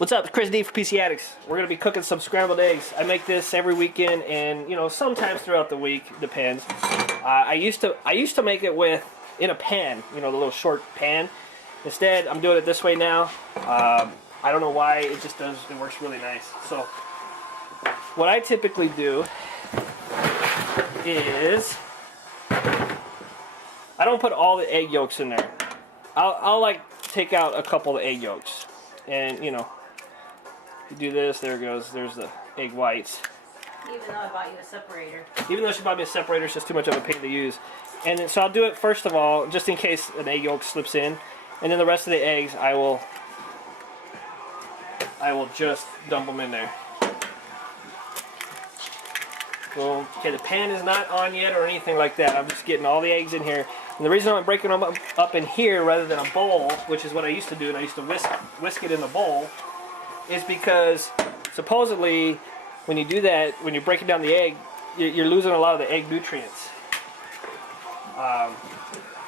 What's up? It's Chris D for PC Addicts. We're going to be cooking some scrambled eggs. I make this every weekend and, you know, sometimes throughout the week, depends. I used to make it in a pan, you know, the little short pan. Instead, I'm doing it this way now. I don't know why, it works really nice. So, what I typically do is, I don't put all the egg yolks in there. I'll like take out a couple of egg yolks. And, you know, you do this, there it goes, there's the egg whites. Even though I bought you a separator. Even though she bought me a separator, it's just too much of a pain to use. And then, so I'll do it first of all, just in case an egg yolk slips in. And then the rest of the eggs, I will just dump them in there. Boom. Okay, the pan is not on yet or anything like that. I'm just getting all the eggs in here. And the reason I'm breaking them up in here rather than a bowl, which is what I used to do, and I used to whisk it in the bowl, is because supposedly when you do that, when you're breaking down the egg, you're losing a lot of the egg nutrients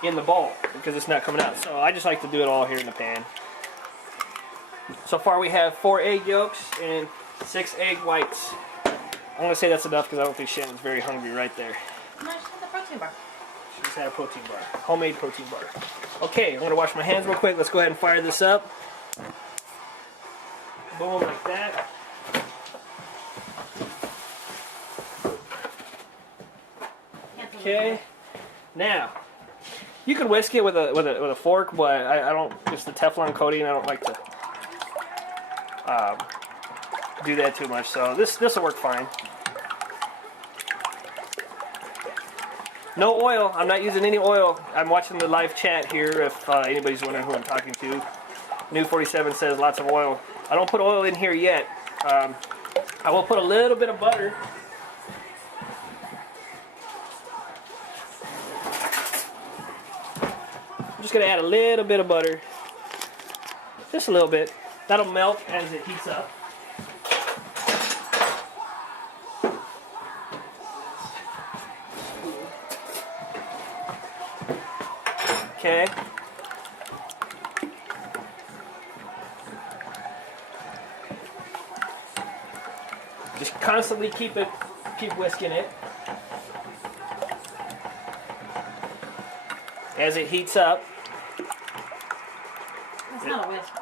in the bowl because it's not coming out. So I just like to do it all here in the pan. So far we have 4 egg yolks and 6 egg whites. I'm going to say that's enough because I don't think Shannon's very hungry right there. No, I just had the protein bar. She just had a protein bar. Homemade protein bar. Okay, I'm going to wash my hands real quick. Let's go ahead and fire this up. Boom, like that. Okay. Now, you could whisk it with a fork, but I don't. It's the Teflon coating. I don't like to do that too much. So this will work fine. No oil. I'm not using any oil. I'm watching the live chat here. If anybody's wondering who I'm talking to, New 47 says lots of oil. I don't put oil in here yet. I will put a little bit of butter. I'm just going to add a little bit of butter. Just a little bit. That'll melt as it heats up. Okay. Just constantly keep whisking it. As it heats up. It's not a whisk.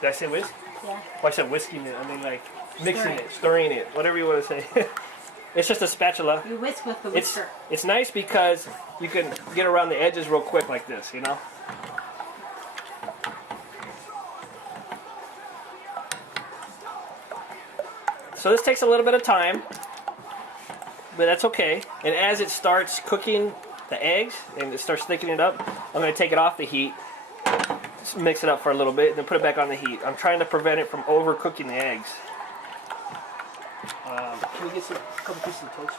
Did I say whisk? Yeah. Well, I said whisking it. I mean like mixing it, stirring it, whatever you want to say. It's just a spatula. You whisk with the whisker. It's nice because you can get around the edges real quick like this, you know? So this takes a little bit of time, but that's okay. And as it starts cooking the eggs and it starts thickening it up, I'm going to take it off the heat, just mix it up for a little bit, and then put it back on the heat. I'm trying to prevent it from overcooking the eggs. Can we get a couple pieces of toast?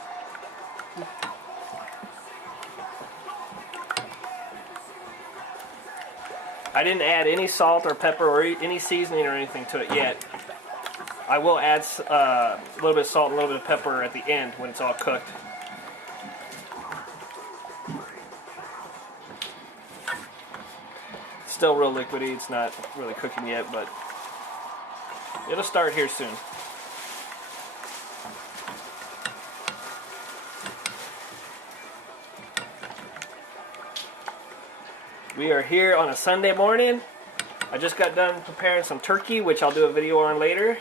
I didn't add any salt or pepper or any seasoning or anything to it yet. I will add a little bit of salt and a little bit of pepper at the end when it's all cooked. It's still real liquidy. It's not really cooking yet, but it'll start here soon. We are here on a Sunday morning. I just got done preparing some turkey, which I'll do a video on later.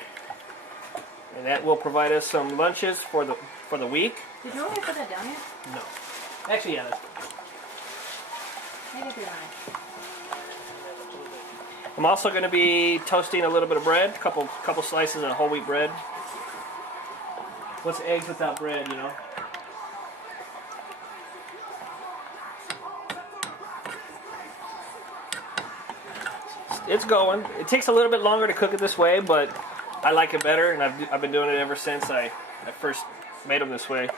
And that will provide us some lunches for the week. Did you already put that down here? No. Actually, yeah. Maybe you're right. I'm also going to be toasting a little bit of bread, a couple slices of whole wheat bread. What's eggs without bread, you know? It's going. It takes a little bit longer to cook it this way, but I like it better, and I've been doing it ever since I first made them this way.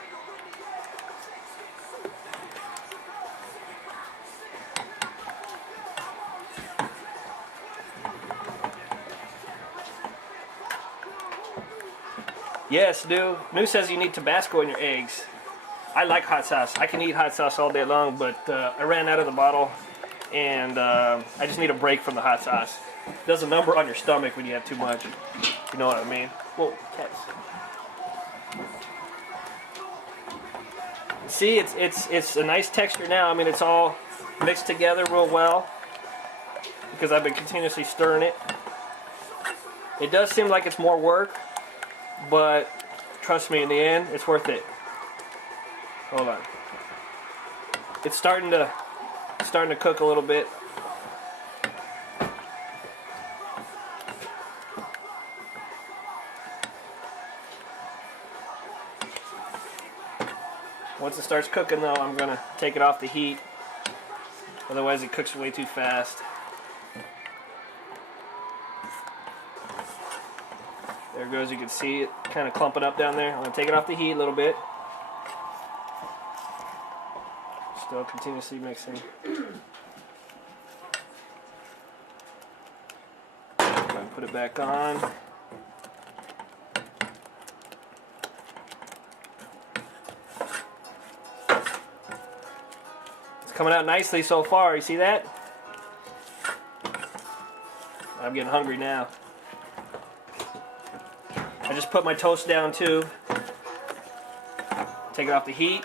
Yes, New says you need Tabasco in your eggs. I like hot sauce. I can eat hot sauce all day long, but I ran out of the bottle and I just need a break from the hot sauce. It does a number on your stomach when you have too much. You know what I mean? Whoa, cats. See, it's a nice texture now. I mean, it's all mixed together real well because I've been continuously stirring it. It does seem like it's more work, but trust me, in the end, it's worth it. Hold on. It's starting to cook a little bit. Once it starts cooking, though, I'm gonna take it off the heat. Otherwise, it cooks way too fast. There it goes. You can see it kind of clumping up down there. I'm gonna take it off the heat a little bit. Still continuously mixing. Put it back on. It's coming out nicely so far. You see that? I'm getting hungry now. I just put my toast down too. Take it off the heat.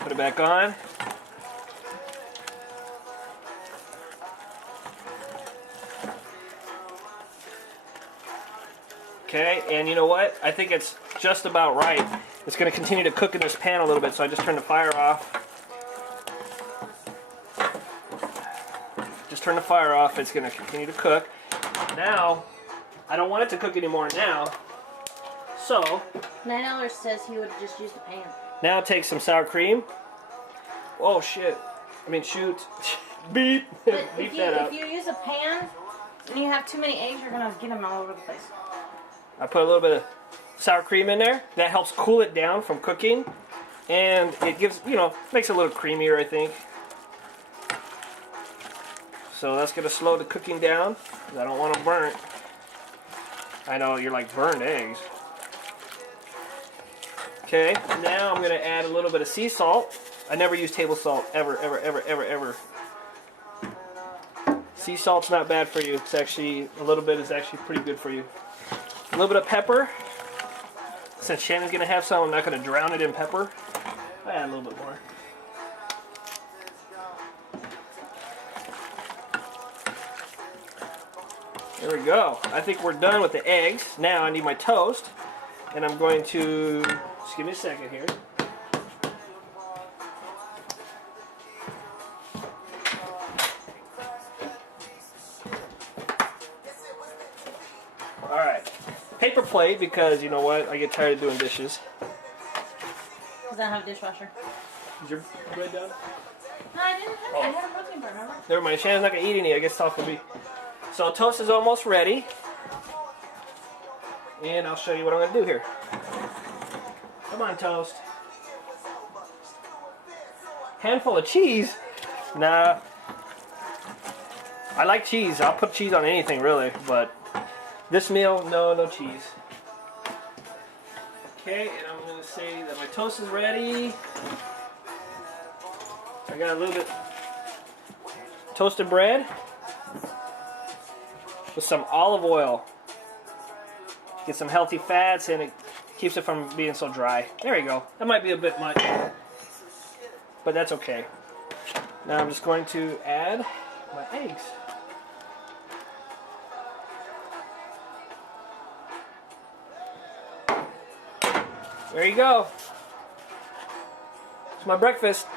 Put it back on. Okay, and you know what? I think it's just about right. It's going to continue to cook in this pan a little bit, so I just turn the fire off. Just turn the fire off. It's going to continue to cook. Now, I don't want it to cook anymore now. So, $9 says he would have just used a pan. now take some sour cream. Oh shit. I mean shoot. Beep. But Beep that out. if you use a pan and you have too many eggs, you're going to get them all over the place. I put a little bit of sour cream in there. That helps cool it down from cooking. And it gives, you know, makes it a little creamier, I think. So that's going to slow the cooking down. I don't want them burnt. I know, you're like, burned eggs. Okay, now I'm going to add a little bit of sea salt. I never use table salt, ever, ever, ever, ever, ever. Sea salt's not bad for you. It's actually, a little bit is actually pretty good for you. A little bit of pepper. Since Shannon's going to have some, I'm not going to drown it in pepper. I add a little bit more. There we go. I think we're done with the eggs. Now I need my toast. And I'm going to, just give me a second here. Alright. Paper plate because, you know what, I get tired of doing dishes. Because I don't have a dishwasher. Is your bread done? No, I didn't have I had a protein bar, remember? Never mind, Shannon's not going to eat any. I guess talk will be. So toast is almost ready. And I'll show you what I'm going to do here. Come on, toast. Handful of cheese? Nah. I like cheese. I'll put cheese on anything, really. But this meal, no cheese. Okay, and I'm going to say that my toast is ready. I got a little bit toasted bread with some olive oil. Get some healthy fats and it keeps it from being so dry. There you go. That might be a bit much, but that's okay. Now I'm just going to add my eggs. There you go. It's my breakfast.